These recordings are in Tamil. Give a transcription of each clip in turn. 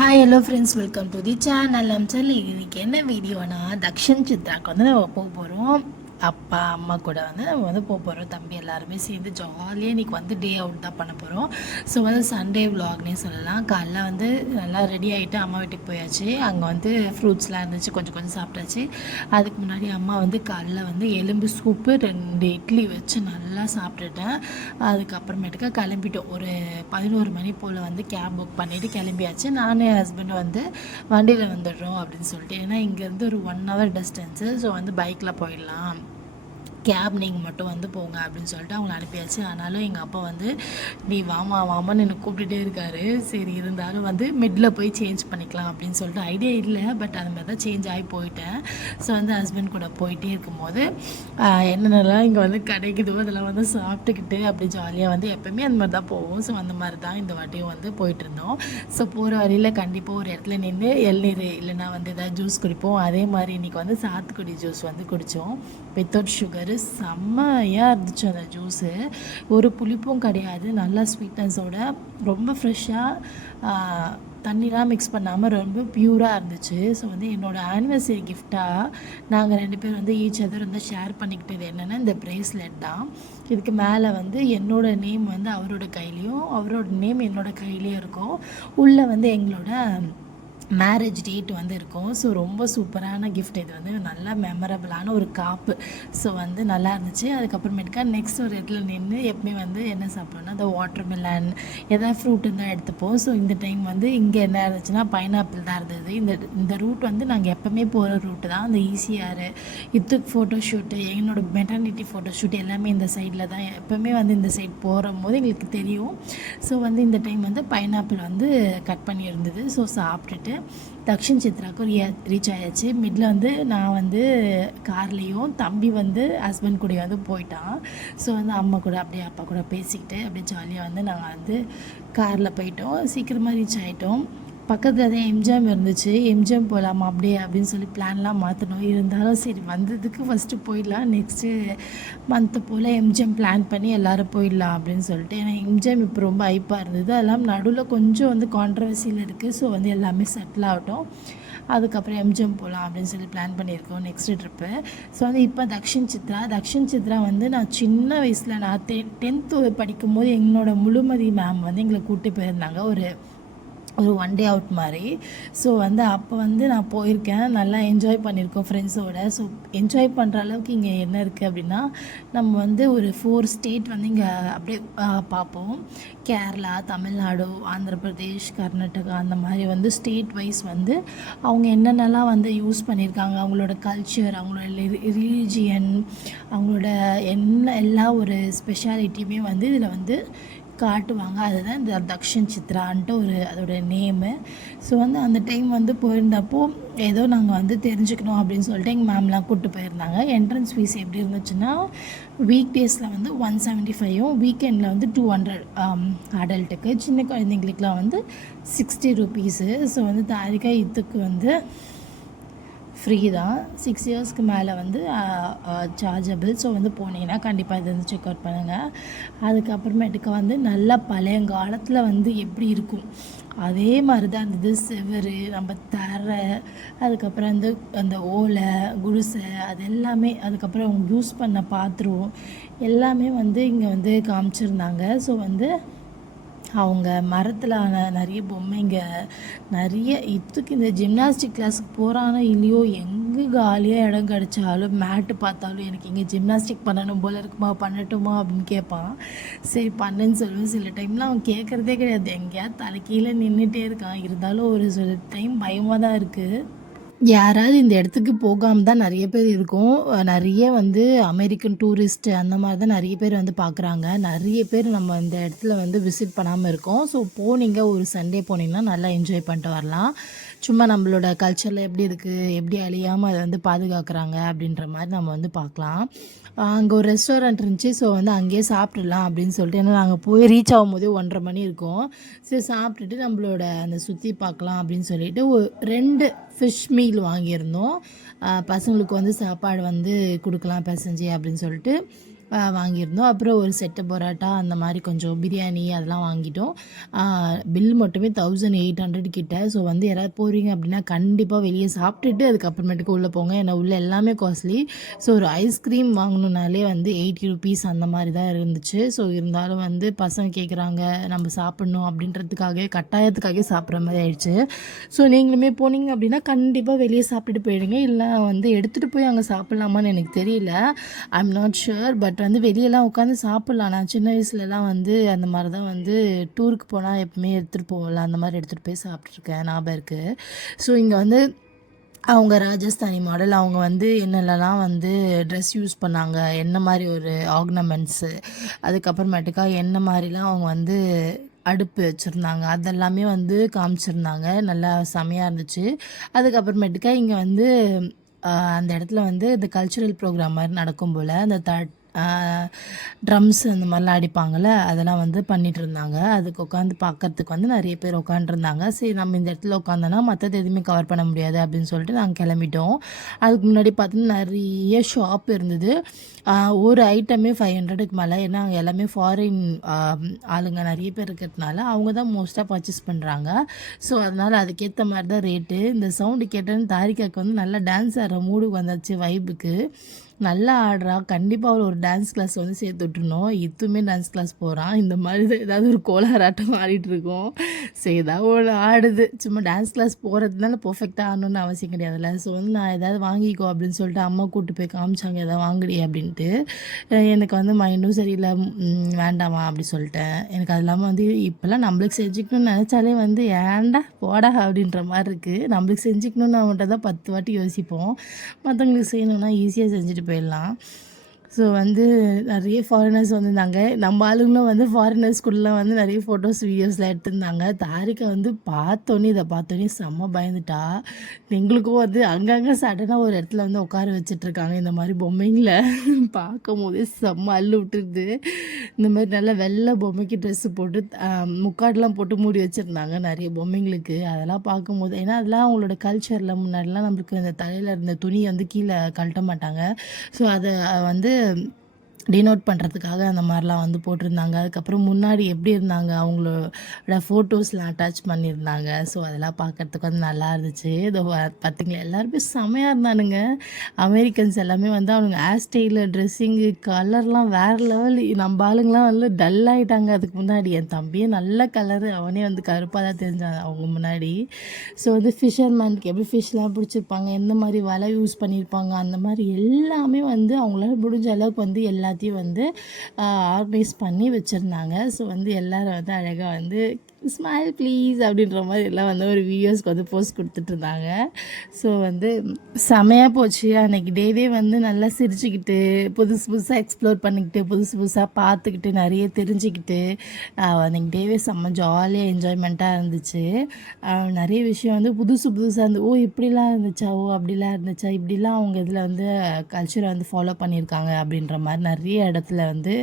Hi hello friends, welcome to the channel. இன்றைக்கி என்ன வீடியோனா, தக்ஷன் சித்ராக்கு வந்து நம்ம போக போகிறோம். அப்பா அம்மா கூட வந்து நம்ம வந்து போக போகிறோம். தம்பி எல்லாருமே சேர்ந்து ஜாலியாக இன்றைக்கி வந்து டே அவுட் தான் பண்ண போகிறோம். ஸோ வந்து சண்டே விலாக்னே சொல்லலாம். காலைல வந்து நல்லா ரெடி ஆகிட்டு அம்மா வீட்டுக்கு போயாச்சு. அங்கே வந்து ஃப்ரூட்ஸ்லாம் இருந்துச்சு, கொஞ்சம் கொஞ்சம் சாப்பிட்டாச்சு. அதுக்கு முன்னாடி அம்மா வந்து காலைல வந்து எலும்பு சூப்பு 2 இட்லி வச்சு நல்லா சாப்பிட்டுட்டேன். அதுக்கப்புறமேட்டுக்கா கிளம்பிட்டோம். ஒரு 11 மணி போல் வந்து கேப் புக் பண்ணிவிட்டு கிளம்பியாச்சு. நானும் என் ஹஸ்பண்டும் வந்து வண்டியில் வந்துடுறோம் அப்படின்னு சொல்லிட்டு, ஏன்னா இங்கேருந்து ஒரு 1 ஹவர் டிஸ்டன்ஸு. ஸோ வந்து பைக்கில் போயிடலாம், கேப் நீங்கள் மட்டும் வந்து போங்க அப்படின்னு சொல்லிட்டு அவங்கள அனுப்பியாச்சு. ஆனாலும் எங்கள் அப்பா வந்து நீ வாமா வாமான்னு என்னை கூப்பிட்டுட்டே இருக்காரு. சரி, இருந்தாலும் வந்து மிடில் போய் சேஞ்ச் பண்ணிக்கலாம் அப்படின்னு சொல்லிட்டு ஐடியா இல்லை, பட் அது மாதிரி தான் சேஞ்ச் ஆகி போயிட்டேன். ஸோ வந்து ஹஸ்பண்ட் கூட போயிட்டே இருக்கும்போது என்னென்னலாம் இங்கே வந்து கிடைக்குதோ அதெல்லாம் வந்து சாப்பிட்டுக்கிட்டு அப்படி ஜாலியாக வந்து எப்போவுமே அந்த மாதிரி தான் போவோம். ஸோ அந்த மாதிரி தான் இந்த வாட்டியும் வந்து போயிட்டு இருந்தோம். ஸோ போகிற வழியில் கண்டிப்பாக ஒரு இடத்துல நின்று இளநீர் இல்லைன்னா வந்து எதாவது ஜூஸ் குடிப்போம். அதே மாதிரி இன்றைக்கி வந்து சாத்துக்குடி ஜூஸ் வந்து குடித்தோம், வித்தவுட் சுகர். செம்மையாக இருந்துச்சு அந்த ஜூஸு. ஒரு புளிப்பும் கிடையாது, நல்லா ஸ்வீட்னஸோட ரொம்ப ஃப்ரெஷ்ஷாக, தண்ணிலாம் மிக்ஸ் பண்ணாமல் ரொம்ப பியூராக இருந்துச்சு. ஸோ வந்து என்னோடய ஆனிவர்சரி கிஃப்டாக நாங்கள் 2 பேர் வந்து ஈச் அதர் வந்து ஷேர் பண்ணிக்கிட்டது என்னென்னா இந்த ப்ரேஸ்லெட் தான். இதுக்கு மேலே வந்து என்னோடய நேம் வந்து அவரோட கையிலையும் அவரோட நேம் என்னோடய கையிலையும் இருக்கும். உள்ளே வந்து எங்களோட மேரேஜ் டேட் வந்து இருக்கும். ஸோ ரொம்ப சூப்பரான கிஃப்ட். இது வந்து நல்லா மெமரபிளான ஒரு காப்பு. ஸோ வந்து நல்லா இருந்துச்சு. அதுக்கப்புறமேட்டுக்கா நெக்ஸ்ட் ஒரு இடத்துல நின்று எப்பவுமே வந்து என்ன சாப்பிட்றோன்னா அந்த வாட்டர் மெலன் எதாவது ஃப்ரூட் இருந்தால் எடுத்துப்போம். ஸோ இந்த டைம் வந்து இங்கே என்ன இருந்துச்சுன்னா பைனாப்பிள் தான் இருந்தது. இந்த ரூட் வந்து நாங்கள் எப்போவுமே போகிற ரூட்டு தான். அந்த ஈசிஆர் இத்துக்கு ஃபோட்டோஷூட்டு, என்னோடய மெட்டர்னிட்டி ஃபோட்டோஷூட் எல்லாமே இந்த சைடில் தான். எப்போவுமே வந்து இந்த சைட் போகிற போது எங்களுக்கு தெரியும். ஸோ வந்து இந்த டைம் வந்து பைனாப்பிள் வந்து கட் பண்ணி இருந்தது. ஸோ சாப்பிட்டுட்டு தக்ஷன் சித்ராவுக்கும் ரீச் ஆயாச்சு. மிடில் வந்து நான் வந்து கார்லேயும், தம்பி வந்து ஹஸ்பண்ட் கூட வந்து போயிட்டான். ஸோ வந்து அம்மா கூட அப்படியே அப்பா கூட பேசிக்கிட்டு அப்படியே ஜாலியாக வந்து நாங்கள் வந்து காரில் போயிட்டோம். சீக்கிரமாக ரீச் ஆகிட்டோம். பக்கத்தில் தான் எம்ஜிஎம் இருந்துச்சு. எம்ஜிஎம் போகலாமா அப்படியே அப்படின்னு சொல்லி பிளான்லாம் மாற்றணும். இருந்தாலும் சரி, வந்ததுக்கு ஃபஸ்ட்டு போயிடலாம், நெக்ஸ்ட்டு மந்த்து போல் எம்ஜிஎம் பிளான் பண்ணி எல்லோரும் போயிடலாம் அப்படின்னு சொல்லிட்டு. ஏன்னா எம்ஜிஎம் இப்போ ரொம்ப ஹைப்பாக இருந்தது. அதெல்லாம் நடுவில் கொஞ்சம் வந்து கான்ட்ரவர்சியில் இருக்குது. ஸோ வந்து எல்லாமே செட்டில் ஆகட்டும், அதுக்கப்புறம் எம்ஜிஎம் போகலாம் அப்படின்னு சொல்லி பிளான் பண்ணியிருக்கோம் நெக்ஸ்ட்டு ட்ரிப்பு. ஸோ வந்து இப்போ தக்ஷன் சித்ரா வந்து நான் சின்ன வயசில் நான் 10th படிக்கும்போது என்னோடய முழுமதி மேம் வந்து எங்களை கூப்பிட்டு போயிருந்தாங்க ஒரு 1 டே அவுட் மாதிரி. ஸோ வந்து அப்போ வந்து நான் போயிருக்கேன், நல்லா என்ஜாய் பண்ணியிருக்கோம் ஃப்ரெண்ட்ஸோட. ஸோ என்ஜாய் பண்ணுற அளவுக்கு இங்கே என்ன இருக்குது அப்படின்னா, நம்ம வந்து ஒரு 4 ஸ்டேட் வந்து இங்கே அப்படியே பார்ப்போம். கேரளா, தமிழ்நாடு, ஆந்திர பிரதேஷ், கர்நாடகா, அந்த மாதிரி வந்து ஸ்டேட் வைஸ் வந்து அவங்க என்னென்னலாம் வந்து யூஸ் பண்ணியிருக்காங்க, அவங்களோட கல்ச்சர், அவங்களோட ரிலீஜியன், அவங்களோட எல்லா ஒரு ஸ்பெஷாலிட்டியுமே வந்து இதில் வந்து காட்டுவாங்க. அதுதான் இந்த தக்ஷன் சித்ரான்ட்டு அதோட நேமு. ஸோ வந்து அந்த டைம் வந்து போயிருந்தப்போ ஏதோ நாங்கள் வந்து தெரிஞ்சுக்கணும் அப்படின்னு சொல்லிட்டு எங்கள் மேம்லாம் கூப்பிட்டு போயிருந்தாங்க. என்ட்ரன்ஸ் ஃபீஸ் எப்படி இருந்துச்சுன்னா, வீக் டேஸில் வந்து 175, வீக்கெண்டில் வந்து 200 அடல்ட்டுக்கு. சின்ன குழந்தைங்களுக்குலாம் வந்து 60 ருபீஸு. ஸோ வந்து தாரிகா இதுக்கு வந்து ஃப்ரீ தான். 6 இயர்ஸ்க்கு மேலே வந்து சார்ஜபிள். ஸோ வந்து போனீங்கன்னா கண்டிப்பாக இது வந்து செக் அவுட் பண்ணுங்கள். அதுக்கப்புறமேட்டுக்கு வந்து நல்லா பழையங்காலத்தில் வந்து எப்படி இருக்கும் அதே மாதிரி தான் இருந்தது. செவரு, நம்ம தரை, அதுக்கப்புறம் வந்து அந்த ஓலை குடிசை, அது எல்லாமே, அதுக்கப்புறம் அவங்க யூஸ் பண்ண பாத்திரம் எல்லாமே வந்து இங்கே வந்து காமிச்சிருந்தாங்க. ஸோ வந்து அவங்க மரத்தில் நிறைய பொம்மைங்க, நிறைய இதுக்கு இந்த ஜிம்னாஸ்டிக் கிளாஸுக்கு போகிறானோ இல்லையோ, எங்கே காலியாக இடம் கிடச்சாலும் மேட்டு பார்த்தாலும் எனக்கு இங்கே ஜிம்னாஸ்டிக் பண்ணணும் போல் இருக்குமா, பண்ணட்டுமா அப்படின்னு கேட்பான். சரி பண்ணுன்னு சொல்லுவேன். சில டைம்லாம் அவன் கேட்குறதே கிடையாது, எங்கேயாவது தலைக்கீழே நின்றுட்டே இருக்கான். இருந்தாலும் ஒரு சில டைம் பயமாக தான் இருக்குது. யாராவது இந்த இடத்துக்கு போகாமல் தான் நிறைய பேர் இருக்கோம். நிறைய வந்து அமெரிக்கன் டூரிஸ்ட்டு அந்த மாதிரி தான் நிறைய பேர் வந்து பார்க்குறாங்க. நிறைய பேர் நம்ம இந்த இடத்துல வந்து விசிட் பண்ணாமல் இருக்கோம். ஸோ போனீங்க, ஒரு சண்டே போனீங்கன்னா நல்லா என்ஜாய் பண்ணிட்டு வரலாம். சும்மா நம்மளோட கல்ச்சரில் எப்படி இருக்குது, எப்படி அழியாமல் அதை வந்து பாதுகாக்கிறாங்க அப்படின்ற மாதிரி நம்ம வந்து பார்க்கலாம். அங்கே ஒரு ரெஸ்டாரண்ட் இருந்துச்சு. ஸோ வந்து அங்கேயே சாப்பிட்றலாம் அப்படின்னு சொல்லிட்டு, ஏன்னா நாங்கள் போய் ரீச் ஆகும்போதே 1:30 மணி இருக்கும். சரி சாப்பிட்டுட்டு நம்மளோட அந்த சுற்றி பார்க்கலாம் அப்படின்னு சொல்லிட்டு 2 ஃபிஷ் மீல் வாங்கியிருந்தோம். பசங்களுக்கு வந்து சாப்பாடு வந்து கொடுக்கலாம் பிசைஞ்சு அப்படின்னு சொல்லிட்டு வாங்கியிருந்தோம். அப்புறம் ஒரு செட்டு பரோட்டா அந்த மாதிரி கொஞ்சம் பிரியாணி அதெல்லாம் வாங்கிட்டோம். பில் மட்டுமே 1800 கிட்ட. ஸோ வந்து யாராவது போகிறீங்க அப்படின்னா கண்டிப்பாக வெளியே சாப்பிட்டுட்டு அதுக்கப்புறமேட்டுக்கு உள்ளே போங்க. ஏன்னா உள்ளே எல்லாமே காஸ்ட்லி. ஸோ ஒரு ஐஸ்கிரீம் வாங்கணுன்னாலே வந்து 80 ருபீஸ் அந்த மாதிரி தான் இருந்துச்சு. ஸோ இருந்தாலும் வந்து பசங்க கேட்குறாங்க நம்ம சாப்பிட்ணும் அப்படின்றதுக்காகவே கட்டாயத்துக்காகவே சாப்பிட்ற மாதிரி ஆயிடுச்சு. ஸோ நீங்களுமே போனீங்க அப்படின்னா கண்டிப்பாக வெளியே சாப்பிட்டுட்டு போயிடுங்க. இல்லை வந்து எடுத்துகிட்டு போய் அங்கே சாப்பிட்லாமான்னு எனக்கு தெரியல. I'm not sure. பட் வந்து வெளியெல்லாம் உட்காந்து சாப்பிட்லாம். நான் சின்ன வயசுலலாம் வந்து அந்த மாதிரி தான் வந்து டூருக்கு போனால் எப்பவுமே எடுத்துகிட்டு போவோம்ல, அந்த மாதிரி எடுத்துகிட்டு போய் சாப்பிட்ருக்கேன், ஞாபகம் இருக்குது. ஸோ இங்கே வந்து அவங்க ராஜஸ்தானி மாடல் அவங்க வந்து என்னென்னலாம் வந்து ட்ரெஸ் யூஸ் பண்ணாங்க, என்ன மாதிரி ஒரு ஆர்னமெண்ட்ஸு, அதுக்கப்புறமேட்டுக்கா என்ன மாதிரிலாம் அவங்க வந்து அடுப்பு வச்சுருந்தாங்க, அதெல்லாமே வந்து காமிச்சிருந்தாங்க. நல்லா செமையாக இருந்துச்சு. அதுக்கப்புறமேட்டுக்கா இங்கே வந்து அந்த இடத்துல வந்து இந்த கல்ச்சுரல் ப்ரோக்ராம் மாதிரி நடக்கும் போல் அந்த ட்ரம்ஸ் அந்த மாதிரிலாம் அடிப்பாங்கள்ல, அதெல்லாம் வந்து பண்ணிகிட்டு இருந்தாங்க. அதுக்கு உட்காந்து பார்க்கறதுக்கு வந்து நிறைய பேர் உட்காண்ட்ருந்தாங்க. சரி நம்ம இந்த இடத்துல உட்காந்தோன்னா மற்றது எதுவுமே கவர் பண்ண முடியாது அப்படின்னு சொல்லிட்டு நாங்கள் கிளம்பிட்டோம். அதுக்கு முன்னாடி பார்த்தீங்கன்னா நிறைய ஷாப் இருந்தது. ஒரு ஐட்டமே 500க்கு மேலே. ஏன்னா அங்கே எல்லாமே ஃபாரின் ஆளுங்க நிறைய பேர் இருக்கிறதுனால அவங்க தான் மோஸ்ட்டாக பர்ச்சேஸ் பண்ணுறாங்க. ஸோ அதனால் அதுக்கேற்ற மாதிரி தான் ரேட்டு. இந்த சவுண்டு கேட்டேன்னு தாரிகாவுக்கு வந்து நல்லா டான்ஸ் ஆடுற மூடுக்கு வந்தாச்சு, வைபுக்கு. நல்லா ஆடுறா. கண்டிப்பாக அவள் ஒரு டான்ஸ் கிளாஸ் வந்து சேர்த்து விட்டுருணும். இதுவுமே டான்ஸ் கிளாஸ் போகிறான். இந்த மாதிரி தான் ஏதாவது ஒரு கோளாறாட்டம் ஆடிட்டுருக்கோம். சரி ஏதாவது ஒரு ஆடுது. சும்மா டான்ஸ் கிளாஸ் போகிறதுனால பர்ஃபெக்டாக ஆடணுன்னு அவசியம் கிடையாதுல்ல. ஸோ வந்து நான் ஏதாவது வாங்கிக்கோ அப்படின்னு சொல்லிட்டு அம்மா கூப்பிட்டு போய் காமிச்சாங்க எதாவது வாங்குடி அப்படின்ட்டு. எனக்கு வந்து மைண்டும் சரியில்லை, வேண்டாமா அப்படி சொல்லிட்டேன். எனக்கு அது இல்லாமல் வந்து இப்போல்லாம் நம்மளுக்கு செஞ்சுக்கணும்னு நினச்சாலே வந்து ஏன்டா போடா அப்படின்ற மாதிரி இருக்குது. நம்மளுக்கு செஞ்சுக்கணுன்னு அவன்கிட்ட தான் 10 வாட்டி யோசிப்போம். மற்றவங்களுக்கு செய்யணுன்னா ஈஸியாக செஞ்சுட்டு போயிடலாம். ஸோ வந்து நிறைய ஃபாரினர்ஸ் வந்திருந்தாங்க. நம்ம ஆளுங்களும் வந்து ஃபாரினர்ஸ் கூடலாம் வந்து நிறைய ஃபோட்டோஸ் வீடியோஸ்லாம் எடுத்திருந்தாங்க. தாரிகா வந்து இதை பார்த்தோன்னே செம்ம பயந்துட்டா. எங்களுக்கும் வந்து அங்கங்கே சடனாக ஒரு இடத்துல வந்து உட்கார வச்சிட்ருக்காங்க இந்த மாதிரி பொம்மைங்களை. பார்க்கும் போதே செம்ம அள்ளு விட்டுருது. இந்த மாதிரி நல்லா வெள்ளை பொம்மைக்கு ட்ரெஸ்ஸு போட்டு முக்காடெலாம் போட்டு மூடி வச்சுருந்தாங்க நிறைய பொம்மைங்களுக்கு. அதெல்லாம் பார்க்கும்போது ஏன்னா அதெல்லாம் அவங்களோட கல்ச்சரில் முன்னாடிலாம் நம்மளுக்கு அந்த தலையில் இருந்த துணியை வந்து கீழே கழட்ட மாட்டாங்க. ஸோ அதை வந்து டினோட் பண்ணுறதுக்காக அந்த மாதிரிலாம் வந்து போட்டிருந்தாங்க. அதுக்கப்புறம் முன்னாடி எப்படி இருந்தாங்க அவங்களோட ஃபோட்டோஸ்லாம் அட்டாச் பண்ணியிருந்தாங்க. ஸோ அதெல்லாம் பார்க்குறதுக்கு வந்து நல்லா இருந்துச்சு. இதோ பார்த்திங்களா எல்லாருமே செமையாக இருந்தானுங்க. அமெரிக்கன்ஸ் எல்லாமே வந்து அவனுங்க ஹேர் ஸ்டைலு, ட்ரெஸ்ஸிங்கு, கலர்லாம் வேறு லெவல். நம்ம ஆளுங்களாம் வந்து டல் ஆகிட்டாங்க அதுக்கு முன்னாடி. என் தம்பியே நல்ல கலரு, அவனே வந்து கருப்பாக தான் தெரிஞ்சான் அவங்க முன்னாடி. ஸோ வந்து ஃபிஷர்மேனுக்கு எப்படி ஃபிஷ்லாம் பிடிச்சிருப்பாங்க, எந்த மாதிரி வலை யூஸ் பண்ணியிருப்பாங்க, அந்த மாதிரி எல்லாமே வந்து அவங்களால முடிஞ்ச அளவுக்கு வந்து எல்லாத்தையும் வந்து ஆர்கனைஸ் பண்ணி வச்சுருந்தாங்க. ஸோ வந்து எல்லோரும் வந்து அழகாக வந்து ஸ்மைல் ப்ளீஸ் அப்படின்ற மாதிரி எல்லாம் வந்து ஒரு வீடியோஸ்க்கு வந்து போஸ்ட் கொடுத்துட்ருந்தாங்க. ஸோ வந்து செமையாக போச்சு அன்றைக்கி டேவே. வந்து நல்லா சிரிச்சுக்கிட்டு புதுசு புதுசாக எக்ஸ்ப்ளோர் பண்ணிக்கிட்டு புதுசு புதுசாக பார்த்துக்கிட்டு நிறைய தெரிஞ்சுக்கிட்டு அன்றைக்கி டேவே செம்ம ஜாலியாக என்ஜாய்மெண்ட்டாக இருந்துச்சு. நிறைய விஷயம் வந்து புதுசு புதுசாக இருந்து இப்படிலாம் இருந்துச்சா, அப்படிலாம் இருந்துச்சா, இப்படிலாம் அவங்க இதில் வந்து கல்ச்சரை வந்து ஃபாலோ பண்ணியிருக்காங்க அப்படின்ற மாதிரி நிறைய இடத்துல வந்து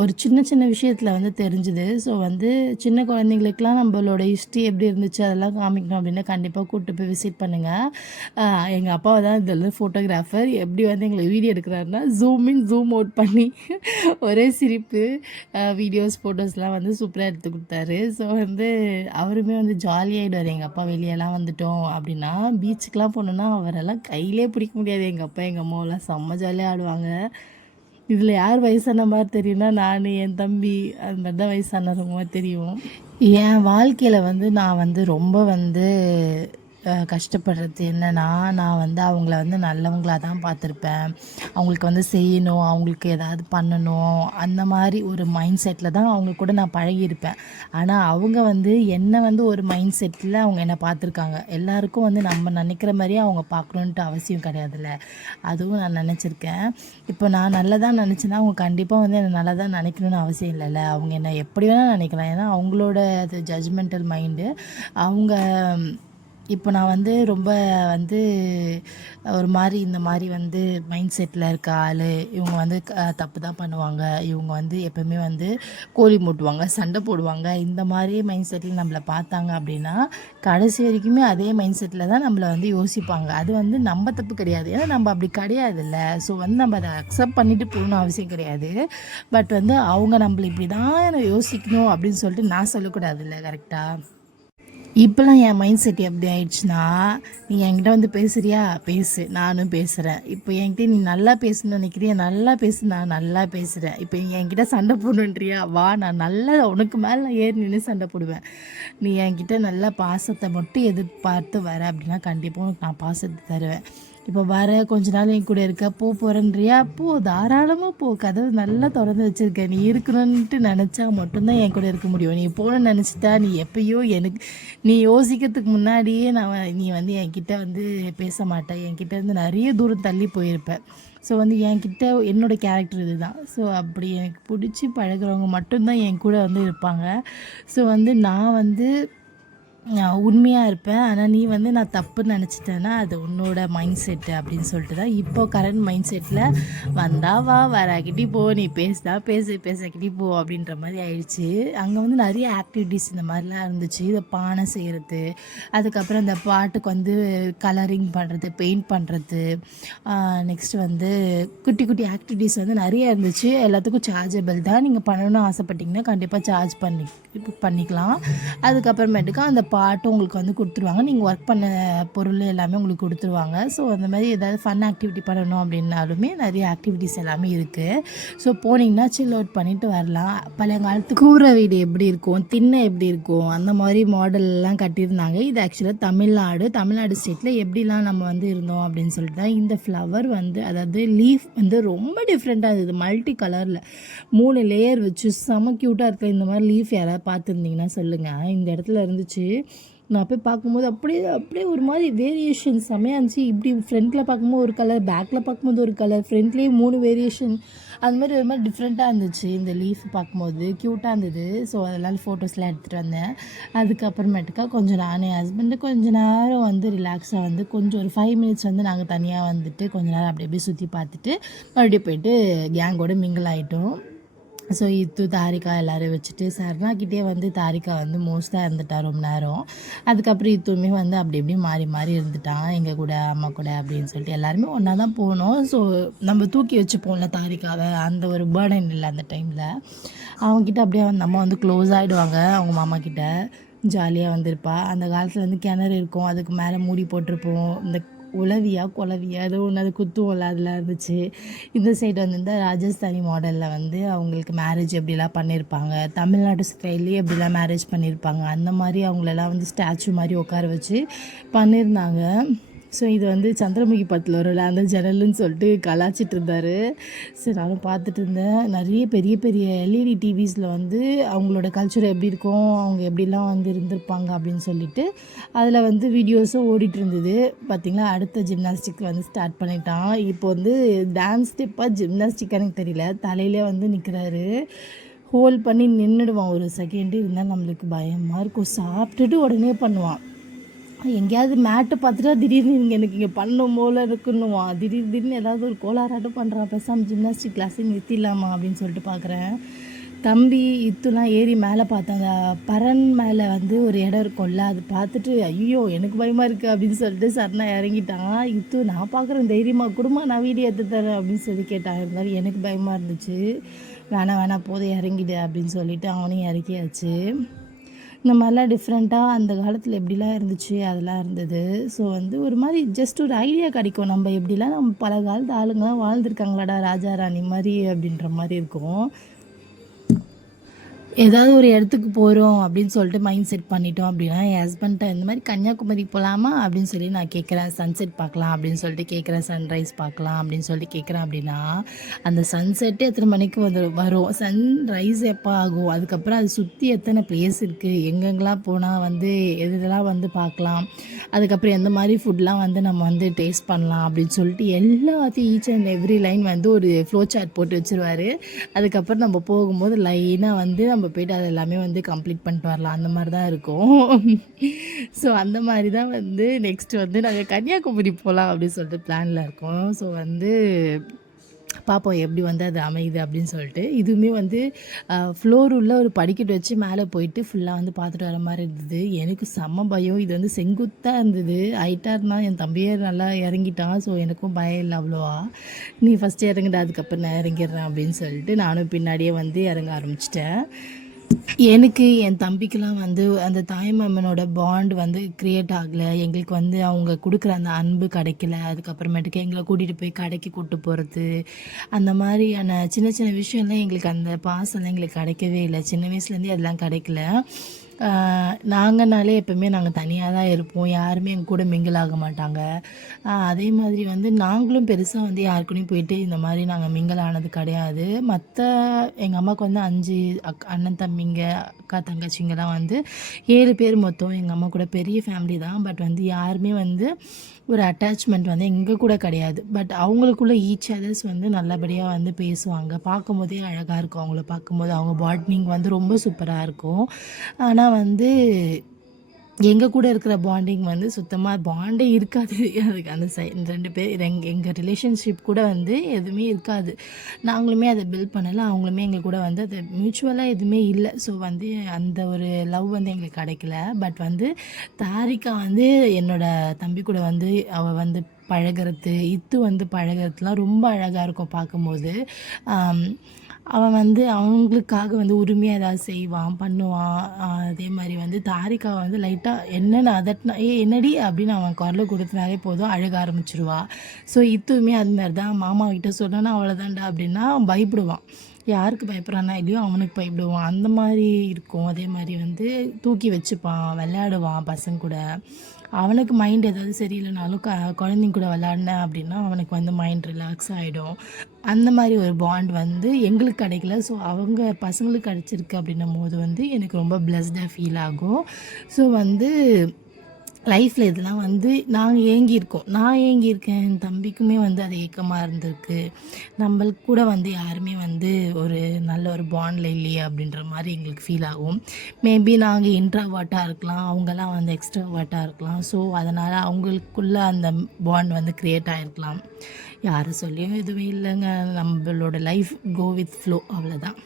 ஒரு சின்ன சின்ன விஷயத்தில் வந்து தெரிஞ்சுது. ஸோ வந்து சின்ன குழந்தைங்களுக்கெலாம் நம்மளோட ஹிஸ்ட்ரி எப்படி இருந்துச்சு அதெல்லாம் காமிக்கணும் அப்படின்னா கண்டிப்பாக கூப்பிட்டு போய் விசிட் பண்ணுங்கள். எங்கள் அப்பா தான் இதில் ஃபோட்டோகிராஃபர். எப்படி வந்து எங்களை வீடியோ எடுக்கிறாருன்னா ஜூம் இன் ஜூம் அவுட் பண்ணி ஒரே சிரிப்பு, வீடியோஸ் ஃபோட்டோஸ்லாம் வந்து சூப்பராக எடுத்து கொடுத்தாரு. ஸோ வந்து அவருமே வந்து ஜாலியாகிடுவார். எங்கள் அப்பா வெளியெல்லாம் வந்துட்டோம் அப்படின்னா பீச்சுக்கெலாம் போனோன்னா அவரெல்லாம் கையிலே பிடிக்க முடியாது. எங்கள் அப்பா எங்கள் அம்மாவெல்லாம் செம்ம ஜாலியாக ஆடுவாங்க. இதில் யார் வயசான மாதிரி தெரியும்னா நான், என் தம்பி, அது மாதிரி தான் வயசானவங்க தெரியும். என் வாழ்க்கையில் வந்து நான் வந்து ரொம்ப வந்து கஷ்டப்படுறது என்னென்னா, நான் வந்து அவங்கள வந்து நல்லவங்களாக தான் பார்த்துருப்பேன். அவங்களுக்கு வந்து செய்யணும், அவங்களுக்கு ஏதாவது பண்ணணும், அந்த மாதிரி ஒரு மைண்ட் செட்டில் தான் அவங்க கூட நான் பழகியிருப்பேன். ஆனால் அவங்க வந்து என்னை வந்து ஒரு மைண்ட் செட்டில் அவங்க என்னை பார்த்துருக்காங்க. எல்லாருக்கும் வந்து நம்ம நினைக்கிற மாதிரியே அவங்க பார்க்கணுன்ட்டு அவசியம் கிடையாதுல்ல. அதுவும் நான் நினச்சிருக்கேன். இப்போ நான் நல்லதாக நினச்சேன்னா அவங்க கண்டிப்பாக வந்து என்னை நல்லதாக நினைக்கணும்னு அவசியம் இல்லைல்ல. அவங்க என்னை எப்படி வேணால் நினைக்கலாம். ஏன்னா அவங்களோட அது ஜட்ஜ்மெண்டல் மைண்டு. அவங்க இப்போ நான் வந்து ரொம்ப வந்து ஒரு மாதிரி இந்த மாதிரி வந்து மைண்ட் செட்டில் இருக்க ஆள், இவங்க வந்து தப்பு தான் பண்ணுவாங்க, இவங்க வந்து எப்போவுமே வந்து கோழி மூட்டுவாங்க, சண்டை போடுவாங்க, இந்த மாதிரி மைண்ட் செட்டில் நம்மளை பார்த்தாங்க அப்படின்னா கடைசி வரைக்குமே அதே மைண்ட் செட்டில் தான் நம்மளை வந்து யோசிப்பாங்க. அது வந்து நம்ம தப்பு கிடையாது, ஏன்னா நம்ம அப்படி கிடையாதுல்ல. ஸோ வந்து நம்ம அதை அக்செப்ட் பண்ணிட்டு போகணும் அவசியம் கிடையாது. பட் வந்து அவங்க நம்மளை இப்படி தான் யோசிக்கணும் அப்படின்னு சொல்லிட்டு நான் சொல்லக்கூடாதுல்ல, கரெக்டாக? இப்போலாம் என் மைண்ட் செட் எப்படி ஆயிடுச்சுன்னா, நீ என்கிட்ட வந்து பேசுறியா பேசு, நானும் பேசுகிறேன். இப்போ என்கிட்ட நீ நல்லா பேசணும்னு நினைக்கிறியா, நல்லா பேசு, நான் நல்லா பேசுகிறேன். இப்போ நீ என்கிட்ட சண்டை போடணுன்றியா, வா, நான் நல்லா உனக்கு மேலே நான் ஏறி நின்று சண்டை போடுவேன். நீ என்கிட்ட நல்லா பாசத்தை மட்டும் எதிர்பார்த்து வர அப்படின்னா கண்டிப்பாக உனக்கு நான் பாசத்தை தருவேன். இப்போ வர கொஞ்ச நாள் என் கூட இருக்க போகிறேன்றியா, போ, தாராளமாக போ, கதவு நல்லா திறந்து வச்சுருக்க. நீ இருக்கணுன்ட்டு நினச்சா மட்டும்தான் என் கூட இருக்க முடியும். நீ போகணுன்னு நினச்சிட்டா நீ எப்பயோ எனக்கு நீ யோசிக்கிறதுக்கு முன்னாடியே நீ வந்து என்கிட்ட வந்து பேச மாட்டேன், என்கிட்ட இருந்து நிறைய தூரம் தள்ளி போயிருப்பேன். ஸோ வந்து என்கிட்ட என்னோடய கேரக்டர் இது தான். ஸோ அப்படி எனக்கு பிடிச்சி பழகிறவங்க மட்டும்தான் என் கூட வந்து இருப்பாங்க. ஸோ வந்து நான் வந்து உண்மையாக இருப்பேன். ஆனால் நீ வந்து நான் தப்புன்னு நினச்சிட்டேன்னா அது உன்னோட மைண்ட் செட்டு அப்படின்னு சொல்லிட்டு தான் இப்போ கரண்ட் மைண்ட் செட்டில் வந்தா வா, வராக்கிட்டி போ, நீ பேசுதா பேசு, பேசக்கிட்டி போ அப்படின்ற மாதிரி ஆயிடுச்சு. அங்கே வந்து நிறைய ஆக்டிவிட்டீஸ் இந்த மாதிரிலாம் இருந்துச்சு. இதை பானை செய்கிறது, அதுக்கப்புறம் இந்த பாட்டுக்கு வந்து கலரிங் பண்ணுறது, பெயிண்ட் பண்ணுறது, நெக்ஸ்ட் வந்து குட்டி குட்டி ஆக்டிவிட்டீஸ் வந்து நிறைய இருந்துச்சு. எல்லாத்துக்கும் சார்ஜபிள் தான். நீங்கள் பண்ணணும்னு ஆசைப்பட்டீங்கன்னா கண்டிப்பாக சார்ஜ் பண்ணிக்கலாம். அதுக்கப்புறமேட்டுக்கு அந்த பாட்டும் உங்களுக்கு வந்து கொடுத்துருவாங்க, நீங்கள் ஒர்க் பண்ண பொருள் எல்லாமே உங்களுக்கு கொடுத்துருவாங்க. ஸோ அந்த மாதிரி ஏதாவது ஃபன் ஆக்டிவிட்டி பண்ணணும் அப்படின்னாலுமே நிறைய ஆக்டிவிட்டீஸ் எல்லாமே இருக்குது. ஸோ போனீங்கன்னா சில் அவுட் பண்ணிவிட்டு வரலாம். பழைய காலத்து கூரை வீடு எப்படி இருக்கும், திண்ணை எப்படி இருக்கும், அந்த மாதிரி மாடல்லாம் கட்டியிருந்தாங்க. இது ஆக்சுவலாக தமிழ்நாடு ஸ்டேட்டில் எப்படிலாம் நம்ம வந்து இருந்தோம் அப்படின்னு சொல்லிட்டு தான் இந்த ஃப்ளவர் வந்து, அதாவது லீஃப் வந்து ரொம்ப டிஃப்ரெண்ட்டாக இருந்தது. மல்டி கலரில் 3 லேயர் வச்சு செம க்யூட்டாக இருக்க. இந்த மாதிரி லீஃப் யாராவது பார்த்துருந்தீங்கன்னா சொல்லுங்கள். இந்த இடத்துல இருந்துச்சு. நான் போய் பார்க்கும்போது அப்படியே ஒரு மாதிரி வேரியேஷன் செம்மையாக இருந்துச்சு. இப்படி ஃப்ரண்ட்டில் பார்க்கும்போது ஒரு கலர், பேக்கில் பார்க்கும்போது ஒரு கலர், ஃப்ரண்ட்லேயே 3 வேரியேஷன், அது மாதிரி ஒரு மாதிரி டிஃப்ரெண்ட்டாக இருந்துச்சு. இந்த லீஃப் பார்க்கும்போது க்யூட்டாக இருந்தது. ஸோ அதெல்லாம் ஃபோட்டோஸ்லாம் எடுத்துகிட்டு வந்தேன். அதுக்கப்புறமேட்டுக்கா கொஞ்சம் நானே ஹஸ்பண்டு கொஞ்ச நேரம் வந்து ரிலாக்ஸாக வந்து கொஞ்சம் ஒரு 5 மினிட்ஸ் வந்து நாங்கள் தனியாக வந்துட்டு கொஞ்ச நேரம் அப்படி சுற்றி பார்த்துட்டு மறுபடியும் போயிட்டு கேங்கோடு மிங்கிள் ஆகிட்டோம். ஸோ தாரிகா எல்லோரும் வச்சுட்டு சர்ணாக்கிட்டே வந்து தாரிகா வந்து மோஸ்ட்டாக இருந்துட்டா ரொம்ப நேரம். அதுக்கப்புறம் இத்துமே வந்து அப்படி இப்படி மாறி இருந்துட்டான் எங்கள் கூட, அம்மா கூட அப்படின்னு சொல்லிட்டு எல்லாருமே ஒன்றா தான் போனோம். ஸோ நம்ம தூக்கி வச்சுப்போம்ல தாரிகாவை, அந்த ஒரு பேர்டன் இல்லை அந்த டைமில். அவங்கக்கிட்ட அப்படியே வந்து நம்ம வந்து க்ளோஸ் ஆகிடுவாங்க அவங்க மாமா கிட்ட. ஜாலியாக வந்திருப்பா. அந்த காலத்தில் வந்து கிணறு இருக்கும், அதுக்கு மேலே மூடி போட்டிருப்போம். இந்த குலவியா ஏதோ ஒன்று அது குத்துவோம்ல, அதில் இருந்துச்சு. இந்த சைடு வந்து இந்த ராஜஸ்தானி மாடலில் வந்து அவங்களுக்கு மேரேஜ் எப்படிலாம் பண்ணியிருப்பாங்க, தமிழ்நாடு ஸ்டைல்லேயே எப்படிலாம் மேரேஜ் பண்ணியிருப்பாங்க, அந்த மாதிரி அவங்களெல்லாம் வந்து ஸ்டாச்சு மாதிரி உட்கார வச்சு பண்ணியிருந்தாங்க. ஸோ இது வந்து சந்திரமுகி படத்தில் ஒரு அந்த ஜன்னல்னு சொல்லிட்டு கலாச்சிட்டு இருந்தார். சரி, நானும் பார்த்துட்டு இருந்தேன். நிறைய பெரிய எல்இடி டிவிஸில் வந்து அவங்களோட கல்ச்சர் எப்படி இருக்கும், அவங்க எப்படிலாம் வந்து இருந்திருப்பாங்க அப்படின்னு சொல்லிட்டு அதில் வந்து வீடியோஸும் ஓடிட்டு இருந்தது. பார்த்திங்களா, அடுத்த ஜிம்னாஸ்டிக் வந்து ஸ்டார்ட் பண்ணிட்டான். இப்போ வந்து டான்ஸ் ஸ்டெப்பாக ஜிம்னாஸ்டிக் எனக்கு தெரியல, தலையிலே வந்து நிற்கிறாரு. ஹோல்ட் பண்ணி நின்றுடுவான் ஒரு செகண்டு. இருந்தால் நம்மளுக்கு பயமாக இருக்கும். சாப்பிட்டுட்டு உடனே பண்ணுவான். எங்கேயாவது மேட்டை பார்த்துட்டா திடீர்னு எனக்கு இங்கே பண்ணும் போல் இருக்குன்னுவான். திடீர்னு ஏதாவது ஒரு கோளாறாட்டம் பண்ணுறான். பேசாமல் ஜிம்னாஸ்டிக் கிளாஸே நிறுத்திடலாமா அப்படின்னு சொல்லிட்டு பார்க்குறேன். தம்பி இத்துலாம் ஏறி மேலே பார்த்தேன். அந்த பரன் மேலே வந்து ஒரு இடம் இருக்கும்ல, அது பார்த்துட்டு ஐயோ எனக்கு பயமாக இருக்குது அப்படின்னு சொல்லிட்டு சரணா இறங்கிட்டான். இத்து நான் பார்க்குறேன், தைரியமாக கொடுமா, நான் வீடியோ எடுத்து தரேன் அப்படின்னு சொல்லி கேட்டான். இருந்தாலும் எனக்கு பயமாக இருந்துச்சு. வேணாம் போதும் இறங்கிடு அப்படின்னு சொல்லிட்டு அவனையும் இறக்கியாச்சு. இந்த மாதிரிலாம் டிஃப்ரெண்ட்டாக அந்த காலத்தில் எப்படிலாம் இருந்துச்சு அதெல்லாம் இருந்தது. ஸோ வந்து ஒரு மாதிரி ஜஸ்ட் ஒரு ஐடியா கிடைக்கும், நம்ம எப்படிலாம் நம்ம பல காலத்து ஆளுங்களாம் வாழ்ந்துருக்காங்களாடா ராஜா ராணி மாதிரி அப்படின்ற மாதிரி இருக்கும். ஏதாவது ஒரு இடத்துக்கு போகிறோம் அப்படின்னு சொல்லிட்டு மைண்ட் செட் பண்ணிட்டோம் அப்படின்னா என் ஹஸ்பண்ட்டை இந்த மாதிரி கன்னியாகுமரி போகலாமா அப்படின்னு சொல்லி நான் கேட்குறேன். சன்செட் பார்க்கலாம் அப்படின்னு சொல்லிட்டு கேட்குறேன், சன்ரைஸ் பார்க்கலாம் அப்படின்னு சொல்லிட்டு கேட்குறேன். அப்படின்னா அந்த சன்செட்டு எத்தனை மணிக்கு வரும், சன்ரைஸ் எப்போ ஆகும், அதுக்கப்புறம் அது சுற்றி எத்தனை பிளேஸ் இருக்குது, எங்கெங்கெல்லாம் போனால் வந்து எதெல்லாம் வந்து பார்க்கலாம், அதுக்கப்புறம் எந்த மாதிரி ஃபுட்லாம் வந்து நம்ம வந்து டேஸ்ட் பண்ணலாம் அப்படின்னு சொல்லிட்டு எல்லாத்தையும் ஈச் அண்ட் எவ்ரி லைன் வந்து ஒரு ஃப்ளோ சார்ட் போட்டு வச்சுருவார். அதுக்கப்புறம் நம்ம போகும்போது லைனாக வந்து நம்ம நம்ம போய்ட்டு அது எல்லாமே வந்து கம்ப்ளீட் பண்ணிட்டு வரலாம், அந்த மாதிரி தான் இருக்கும். ஸோ அந்த மாதிரி தான் வந்து நெக்ஸ்ட் வந்து நாங்கள் கன்னியாகுமரி போகலாம் அப்படின்னு சொல்லிட்டு பிளானில் இருக்கோம். ஸோ வந்து பார்ப்போம் எப்படி வந்து அது அமையுது அப்படின்னு சொல்லிட்டு. இதுவுமே வந்து ஃப்ளோர் உள்ள ஒரு படிக்கட்டு வச்சு மேலே போயிட்டு ஃபுல்லாக வந்து பார்த்துட்டு வர மாதிரி இருந்தது. எனக்கு செம்ம பயம். இது வந்து செங்குத்தாக இருந்தது. ஹைட்டாக இருந்தால் என் தம்பியே நல்லா இறங்கிட்டான். ஸோ எனக்கும் பயம் இல்லை அவ்வளோவா. நீ ஃபஸ்ட்டு இறங்குடா, அதுக்கப்புறம் நான் இறங்கிடுறேன் அப்படின்னு சொல்லிட்டு நானும் பின்னாடியே வந்து இறங்க ஆரம்பிச்சிட்டேன். எனக்கு என் தம்பிக்கெலாம் வந்து அந்த தாய்மாமனோட பாண்ட் வந்து க்ரியேட் ஆகலை. எங்களுக்கு வந்து அவங்க கொடுக்குற அந்த அன்பு கிடைக்கல. அதுக்கப்புறமேட்டுக்கு எங்களை கூட்டிகிட்டு போய் கடைக்கு கூப்பிட்டு போகிறது, அந்த மாதிரியான சின்ன சின்ன விஷயம்லாம் எங்களுக்கு அந்த பாசம்லாம் எங்களுக்கு கிடைக்கவே இல்லை. சின்ன வயசுலேருந்தே அதெல்லாம் கிடைக்கல. நாங்கனாலே எப்போவுமே நாங்கள் தனியாக தான் இருப்போம். யாருமே எங்கள் கூட மிங்கிள் ஆக மாட்டாங்க. அதே மாதிரி வந்து நாங்களும் பெருசாக வந்து யாருக்கூடயும் போயிட்டு இந்த மாதிரி நாங்கள் மிங்கிள் ஆனது கிடையாது. எங்கள் அம்மாவுக்கு வந்து 5 அண்ணன் தம்பிங்க, அக்கா தங்கச்சிங்கலாம் வந்து 7 பேர் மொத்தம். எங்கள் அம்மா கூட பெரிய ஃபேமிலி தான். பட் வந்து யாருமே வந்து ஒரு அட்டாச்மெண்ட் வந்து எங்கள் கூட கிடையாது. பட் அவங்களுக்குள்ள ஈச் அதர்ஸ் வந்து நல்லபடியாக வந்து பேசுவாங்க. பார்க்கும்போதே அழகாக இருக்கும். அவங்கள பார்க்கும்போது அவங்க பாண்டிங் வந்து ரொம்ப சூப்பராக இருக்கும். ஆனால் வந்து எங்கள் கூட இருக்கிற பாண்டிங் வந்து சுத்தமாக பாண்டே இருக்காது. அதுக்கு அந்த 2 பேர் எங்கள் ரிலேஷன்ஷிப் கூட வந்து எதுவுமே இருக்காது. நாங்களுமே அதை பில்ட் பண்ணலை. அவங்களுமே எங்கள் கூட வந்து அது மியூச்சுவலாக எதுவுமே இல்லை. ஸோ வந்து அந்த ஒரு லவ் வந்து எங்களுக்கு கிடைக்கல. பட் வந்து தாரிகா வந்து என்னோடய தம்பி கூட வந்து அவள் வந்து பழகிறது, வந்து பழகிறதுலாம் ரொம்ப அழகாக இருக்கும் பார்க்கும்போது. அவன் வந்து அவங்களுக்காக வந்து உரிமையாக ஏதாவது செய்வான், பண்ணுவான். அதே மாதிரி வந்து தாரிகாவை வந்து லைட்டாக என்னென்னு அதட்டினா, என்னடி அப்படின்னு அவன் குரலை கொடுத்தனாலே போதும் அழுக ஆரம்பிச்சிடுவா. ஸோ இத்துவுமே அதுமாரி தான். மாமா கிட்ட சொன்னோன்னா அவ்வளோதான்டா அப்படின்னா அவன் பயப்படுவான். யாருக்கு பயப்படுறானா இல்லையோ அவனுக்கு பயப்படுவான். அந்த மாதிரி இருக்கும். அதே மாதிரி வந்து தூக்கி வச்சுப்பான், விளையாடுவான் பசங்க கூட. அவனுக்கு மைண்ட் ஏதாவது சரியில்லைனாலும் குழந்தைங்க கூட விளையாடினேன் அப்படின்னா அவனுக்கு வந்து மைண்ட் ரிலாக்ஸ் ஆகிடும். அந்த மாதிரி ஒரு பாண்ட் வந்து எங்களுக்கு கிடைக்கல. ஸோ அவங்க பசங்களுக்கு கிடச்சிருக்கு அப்படின்னும் போது வந்து எனக்கு ரொம்ப பிளஸ்டாக ஃபீல் ஆகும். ஸோ வந்து லைஃப்பில் இதெல்லாம் வந்து நாங்கள் ஏங்கியிருக்கோம். நான் ஏங்கியிருக்கேன். என் தம்பிக்குமே வந்து அது ஏக்கமாக இருந்திருக்கு. நம்மளுக்கு கூட வந்து யாருமே வந்து ஒரு நல்ல ஒரு பாண்டில் இல்லையே அப்படின்ற மாதிரி எங்களுக்கு ஃபீல் ஆகும். மேபி நாங்கள் இன்ட்ராவர்ட்டாக இருக்கலாம், அவங்கெல்லாம் வந்து எக்ஸ்ட்ராவர்ட்டாக இருக்கலாம். ஸோ அதனால் அவங்களுக்குள்ள அந்த பாண்ட் வந்து க்ரியேட் ஆகிருக்கலாம். யாரும் சொல்லியும் எதுவும் இல்லைங்க. நம்மளோட லைஃப் கோ வித் ஃப்ளோ, அவ்வளோதான்.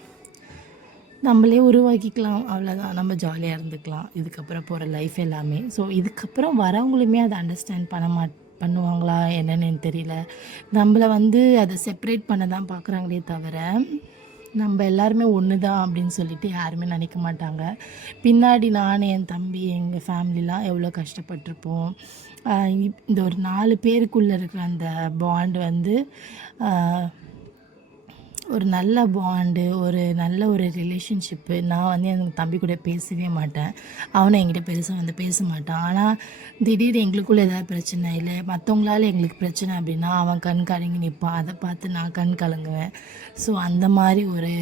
நம்மளே உருவாக்கிக்கலாம், அவ்வளோதான். நம்ம ஜாலியாக இருந்துக்கலாம் இதுக்கப்புறம் போகிற லைஃப் எல்லாமே. ஸோ இதுக்கப்புறம் வரவங்களுமே அதை அண்டர்ஸ்டாண்ட் பண்ணுவாங்களா என்னென்னு எனக்கு தெரியல. நம்மளை வந்து அதை செப்பரேட் பண்ண தான் பார்க்குறாங்களே தவிர நம்ம எல்லாருமே ஒன்று தான் அப்படின்னு சொல்லிட்டு யாருமே நினைக்க மாட்டாங்க. பின்னாடி நான், என் தம்பி, எங்கள் ஃபேமிலிலாம் எவ்வளோ கஷ்டப்பட்டிருப்போம். இந்த ஒரு 4 பேருக்குள்ளே இருக்கிற அந்த பாண்ட் வந்து ஒரு நல்ல பாண்டு, ஒரு நல்ல ஒரு ரிலேஷன்ஷிப்பு. நான் வந்து என் தம்பி கூட பேசவே மாட்டேன். அவனும் என்கிட்ட பெருசாக வந்து பேச மாட்டான். ஆனால் திடீர்னு எங்களுக்குள்ளே ஏதாவது பிரச்சனை, இல்லை மற்றவங்களால எங்களுக்கு பிரச்சனை அப்படின்னா அவன் கண் கலங்கி நிற்பான். அதை பார்த்து நான் கண் கலங்குவேன். ஸோ அந்த மாதிரி ஒரு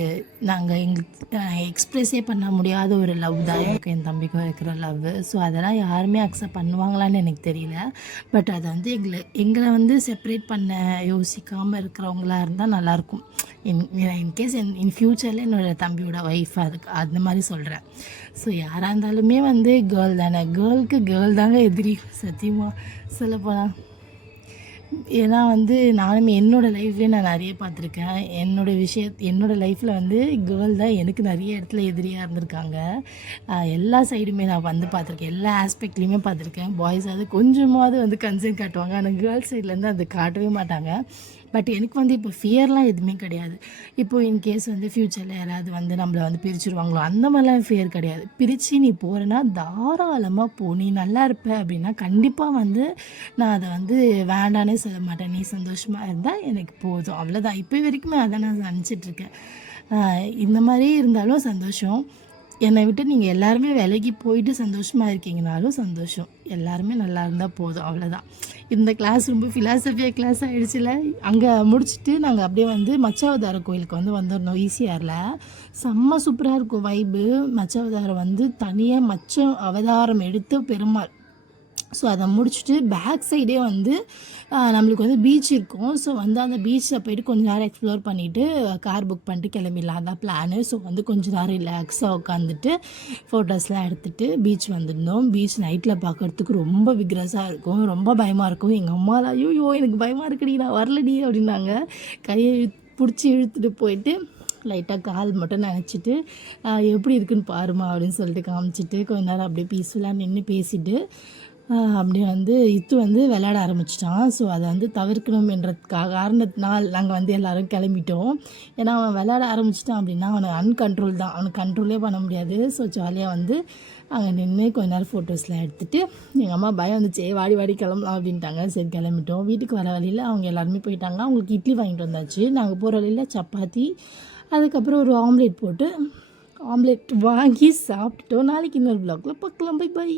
நாங்கள் எங்களுக்கு எக்ஸ்ப்ரெஸ்ஸே பண்ண முடியாத ஒரு லவ் தான் எனக்கு என் தம்பிக்கும் இருக்கிற லவ். ஸோ அதெல்லாம் யாருமே அக்செப்ட் பண்ணுவாங்களான்னு எனக்கு தெரியல. பட் அதை வந்து எங்களை வந்து செப்பரேட் பண்ண யோசிக்காமல் இருக்கிறவங்களா இருந்தால் நல்லாயிருக்கும். இன்கேஸ் இன் ஃப்யூச்சரில் என்னோடய தம்பியோட ஒய்ஃப் அதுக்கு அந்த மாதிரி சொல்கிறேன். ஸோ யாராக இருந்தாலுமே வந்து கேர்ள் தானே. கேர்ளுக்கு கேர்ள் தாங்க எதிரி, சத்தியமாக சொல்லப்போனால். ஏன்னா வந்து நானுமே என்னோடய லைஃப்லேயே நான் நிறைய பார்த்துருக்கேன். என்னோடய லைஃப்பில் வந்து கேர்ள் தான் எனக்கு நிறைய இடத்துல எதிரியாக இருந்திருக்காங்க. எல்லா சைடுமே நான் வந்து பார்த்துருக்கேன். எல்லா ஆஸ்பெக்ட்லேயுமே பார்த்துருக்கேன். பாய்ஸ் அது கொஞ்சமாவது வந்து கன்சர்ன் காட்டுவாங்க. ஆனால் கேர்ள்ஸ் சைட்லேருந்து அது காட்டவே மாட்டாங்க. பட் எனக்கு வந்து இப்போ ஃபியர்லாம் எதுவுமே கிடையாது. இப்போது இன்கேஸ் வந்து ஃப்யூச்சரில் யாராவது வந்து நம்மளை வந்து பிரிச்சுருவாங்களோ அந்த மாதிரிலாம் ஃபியர் கிடையாது. பிரித்து நீ போகிறேன்னா தாராளமாக போ, நீ நல்லா இருப்ப அப்படின்னா கண்டிப்பாக வந்து நான் அதை வந்து வேண்டானே சொல்ல மாட்டேன். நீ சந்தோஷமாக இருந்தால் எனக்கு போதும், அவ்வளோதான். இப்போ வரைக்குமே அதை நான் நினச்சிட்ருக்கேன். இந்த மாதிரி இருந்தாலும் சந்தோஷம். என்னை விட்டு நீங்கள் எல்லாருமே விலகி போயிட்டு சந்தோஷமாக இருக்கீங்கனாலும் சந்தோஷம். எல்லாருமே நல்லா இருந்தால் போதும், அவ்வளோதான். இந்த கிளாஸ் ரொம்ப ஃபிலாசபியாக கிளாஸ் ஆகிடுச்சில்ல. அங்கே முடிச்சுட்டு நாங்கள் அப்படியே வந்து மச்சாவதார கோயிலுக்கு வந்து வந்துடணும். ஈசிஆரில் செம்ம சூப்பராக இருக்கும் வைப்பு. மச்சாவதாரம் வந்து தனியாக அவதாரம் எடுத்து பெருமாள் ஸோ அதை முடிச்சுட்டு பேக் சைடே வந்து நம்மளுக்கு வந்து பீச் இருக்கும். ஸோ வந்து அந்த பீச்சில் போயிட்டு கொஞ்ச நேரம் எக்ஸ்ப்ளோர் பண்ணிவிட்டு கார் புக் பண்ணிட்டு கிளம்பிடலாம், அதான் பிளானு. ஸோ வந்து கொஞ்ச நேரம் ரிலாக்ஸாக உட்காந்துட்டு ஃபோட்டோஸ்லாம் எடுத்துகிட்டு பீச் வந்திருந்தோம். பீச் நைட்டில் பார்க்குறதுக்கு ரொம்ப விக்ரஸாக இருக்கும், ரொம்ப பயமாக இருக்கும். எங்கள் அம்மாலாம் ஐயோ எனக்கு பயமாக இருக்குடி, நான் வரலடி அப்படின்னாங்க. கையை பிடிச்சி இழுத்துட்டு போயிட்டு லைட்டாக கால் மட்டும் நினச்சிட்டு எப்படி இருக்குன்னு பாருமா அப்படின்னு சொல்லிட்டு காமிச்சிட்டு கொஞ்ச நேரம் அப்படியே பீஸ்ஃபுல்லாக நின்று பேசிட்டு அப்படியே வந்து வந்து விளையாட ஆரம்பிச்சிட்டான். ஸோ அதை வந்து தவிர்க்கணும் என்ற காரணத்தினால் நாங்கள் வந்து எல்லோரும் கிளம்பிட்டோம். ஏன்னா அவன் விளையாட ஆரம்பிச்சிட்டான் அப்படின்னா அவனுக்கு அன்கண்ட்ரோல் தான், அவனுக்கு கண்ட்ரோலே பண்ண முடியாது. ஸோ ஜாலியாக வந்து அங்கே நின்று கொஞ்ச நேரம் ஃபோட்டோஸ்லாம் எடுத்துகிட்டு எங்கள் அம்மா பயம் வந்துச்சு, வாடி வாடி கிளம்பலாம் அப்படின்ட்டாங்க. சரி கிளம்பிட்டோம். வீட்டுக்கு வர வழியில் அவங்க எல்லாருமே போயிட்டாங்க. அவங்களுக்கு இட்லி வாங்கிட்டு வந்தாச்சு. நாங்கள் போகிற வழியில் சப்பாத்தி, அதுக்கப்புறம் ஒரு ஆம்லேட் போட்டு ஆம்லேட் வாங்கி சாப்பிட்டுட்டோம். நாளைக்கு இன்னொரு வ்ளாகில் பார்க்கலாம். Bye by.